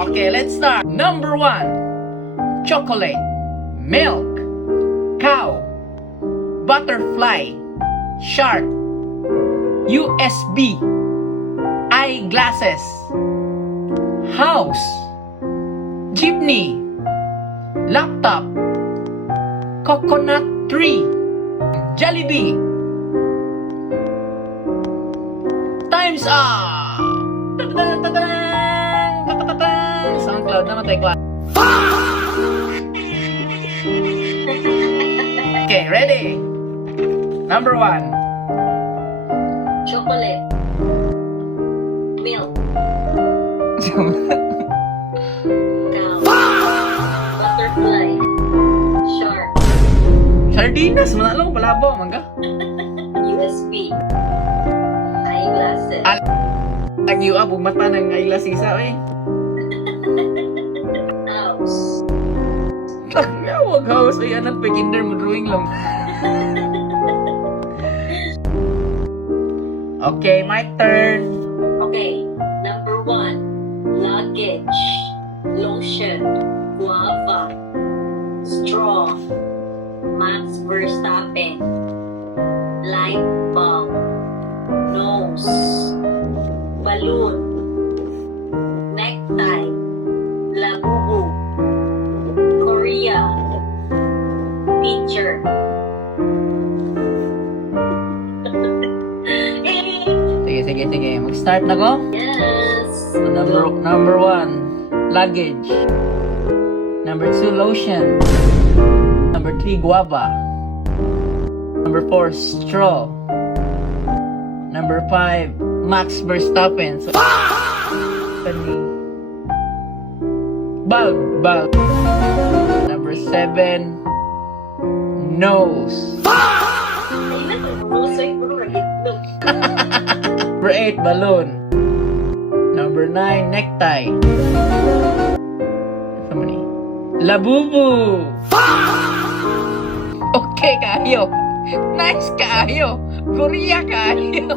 Okay, let's start. Number 1. Chocolate, milk, cow, butterfly, shark, USB, eyeglasses, house, jeepney, laptop, coconut tree, Jollibee. Time's up! SoundCloud naman tayo kwa. Okay, ready? Number 1. Chocolate. Milk. Cow. Butterfly. Shark. Sardinas, manalo ko palabo, mangga. USB. Eyeglasses. Lagi yung abog mata ng eyeglasses eh. House. Wag house ay anak pa kinder mo drawing lang. Okay, my turn. Okay. Number 1. Luggage. Lotion. Guava. Straw. Max Verstappen. Light bulb. Nose. Balloon. Necktie. Labubu. Korea. Teacher. Sige. Mag-start na ko. Yes. So, number 1, luggage. Number 2, lotion. Number 3, guava. Number 4, straw. Number 5, Max Verstappen. So, bulb. Number 7, nose. Number 8, balloon. Number 9, necktie. How many? Labubu. Okay kayo. Nice kayo. Korea kayo.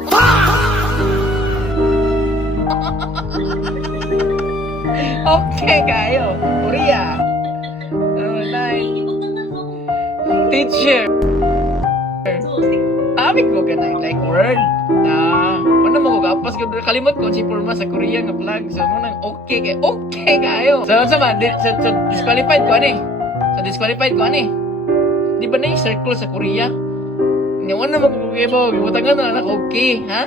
Okay kayo. Korea. Number 9. Teacher. Amik ko ganay like word. Ano mo ko kapas ko kalimot ko si forma sa Korea nga vlog. So mo nang okay kayo. So disqualified ko ani. Di ba na yung circle sa Korea? Ngayon na magkukukibo, gibutangan na anak okay, ha?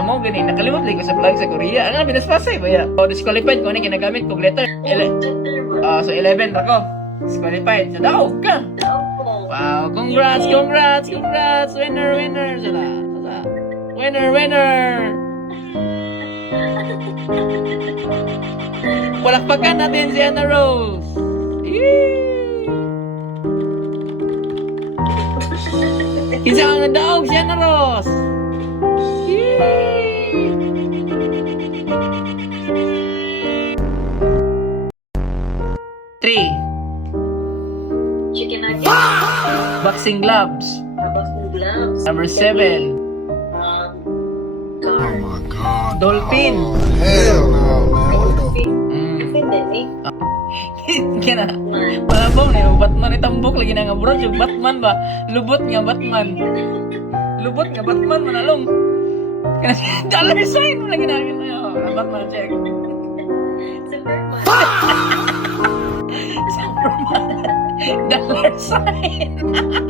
Amo gani, nakalimot lang ko sa vlog sa Korea. Ang binaspasay ba ya? So disqualified ko ani ginagamit kong letter. So 11 ako. Disqualified. So daw ka. Wow, congrats. Winner. Winner. Palakpakan natin si Anna Rose. Yee! Isang daog si Anna Rose. Yee! Three. Chicken nuggets. Boxing gloves. Boxing gloves. Number 7. Car. my God. Dolphin. Hell no, man. Dolphin. Mm. Dolphin. Kaya na. Malabaw na yung Batman itambok lagi na nga bro. Yung Batman ba? Lubot nga Batman. Manalong. Kaya dollar sign mo lagi na. Batman check. Superman. Dollar sign.